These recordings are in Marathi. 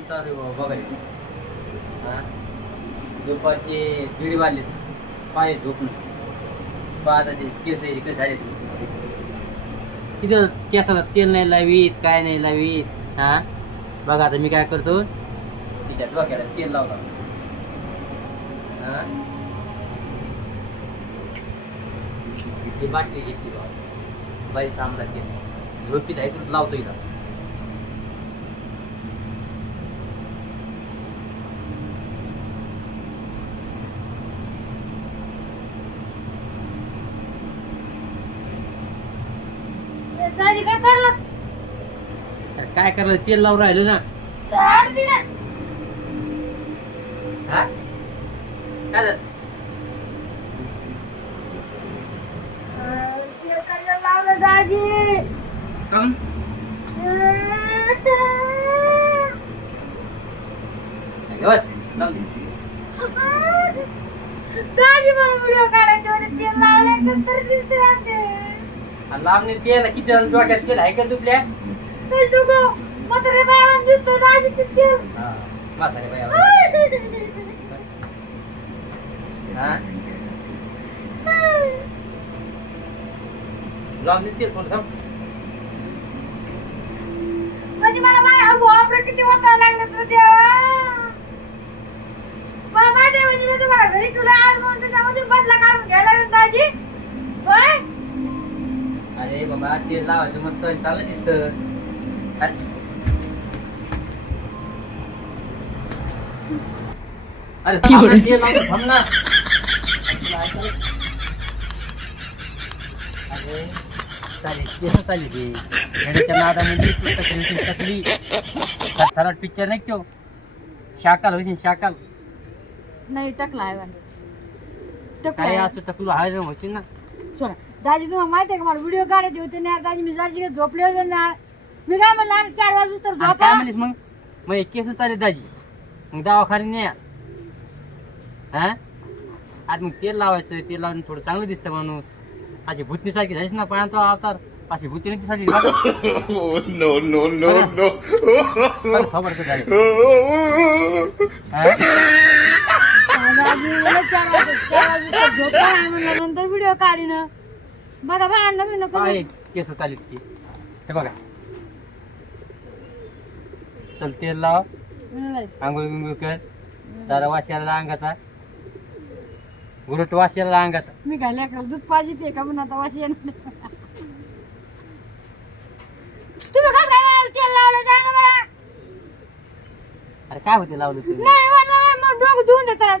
काम चालू आहे बाबा बघायचं हा? दुपारचे दीड वाजले. पाय झोपणं. पाहता ते केस हे कसे झाले किती केसाला तेल नाही लावीत काय नाही लावीत. हा? बघा आता मी काय करतो. तिच्या डोक्याला तेल लावला हा? ही बाटली घेतली बाबा बाई सामला तेल झोपीत आहे तू लावतो इथं. दाजी काय करलं अरे काय करायला? तेल लावून राहिलं ना. झाड दिलं. हा? काय झालं? ते करायला लावलं दाजी काहून? अगं बस, लावून दे. दाजी मला व्हिडिओ काढायचे होते तेल लावले तर दिसते आणि लावणे तेल किती जण डोक्यात तेल आहे का दुपल्या हा, म्हातारे बाई आवाज. हा? तेल. म्हणजे मला माझ्या भोपरे किती वाटायला लागले तर देवा. मला माहिती आहे म्हणजे मी तुम्हाला घरी तुला आज म्हणून बदला काढून घ्यायला लागेल दाजी होय अरे बाबा तेल लावायचं मस्त चांगलं दिसतं. अरे तेल लावतो थांब ना. पिक्चर नाही तो? शाकाल होशील शाकाल. नाही टाकला आहे काय टाकला असं टकलू हाय होशील ना. सोना दाजी तुम्हाला माहिती आहे का मला व्हिडिओ काढायचे होते ना दाजी मी दाजी झोपले होते ना. मी काय म्हणणार चार वाजता तर आणि झोपा. काय म्हणलीस मग? मग एक केसच चालेल दाजी. मग दवाखाने न्या. हा? आज मग तेल लावायचं तेल लावून थोडं चांगलं दिसतं म्हणून अशी भूतनीसारखी झालीस ना पण तो अवतार. अशी भूतनी Oh no no no no! खबर तर झाली हा? दाजी मला चार झोपा म्हणलं नंतर व्हिडिओ काढीन. बघा बा अण्णा मी नको काय केस चालेल ती हे बघा. चल तेल लाव. आंघोळ बिंघोळ कर. जरा वास यायला अंगाचा. उलट वास यायला अंगाचा. मी काय लेकरं दूध पाहिजे का पण आता वाशी येणार तुम्ही कसं काय मला तेल लावलं सांगा मला अरे काय होते लावलं तू नाही मला नाही, मग डोकं धुवून देतात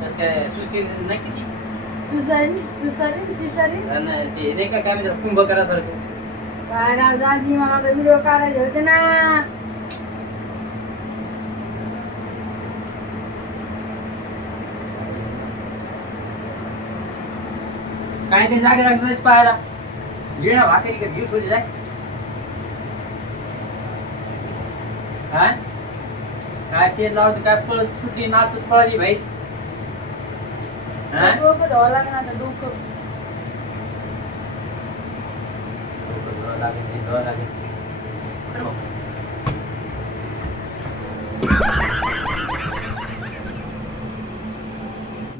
काय सुशील नाही किती दुसरी दुसरी तिसरी आणि ते नाही का काय म्हणतात कुंभकरासारखं काय राव दादी मला आता व्हिडिओ काढायचे होते ना काय ते जागे लागणार पाहायला जेणा भाकरी का घेऊ थोडी जाय काय काय ते लावत काय पळत सुटी नाचत पळाली भाई Ha? Dukod, wala ka na dukod. Dukod, wala ka dito, wala ka dito. Ano?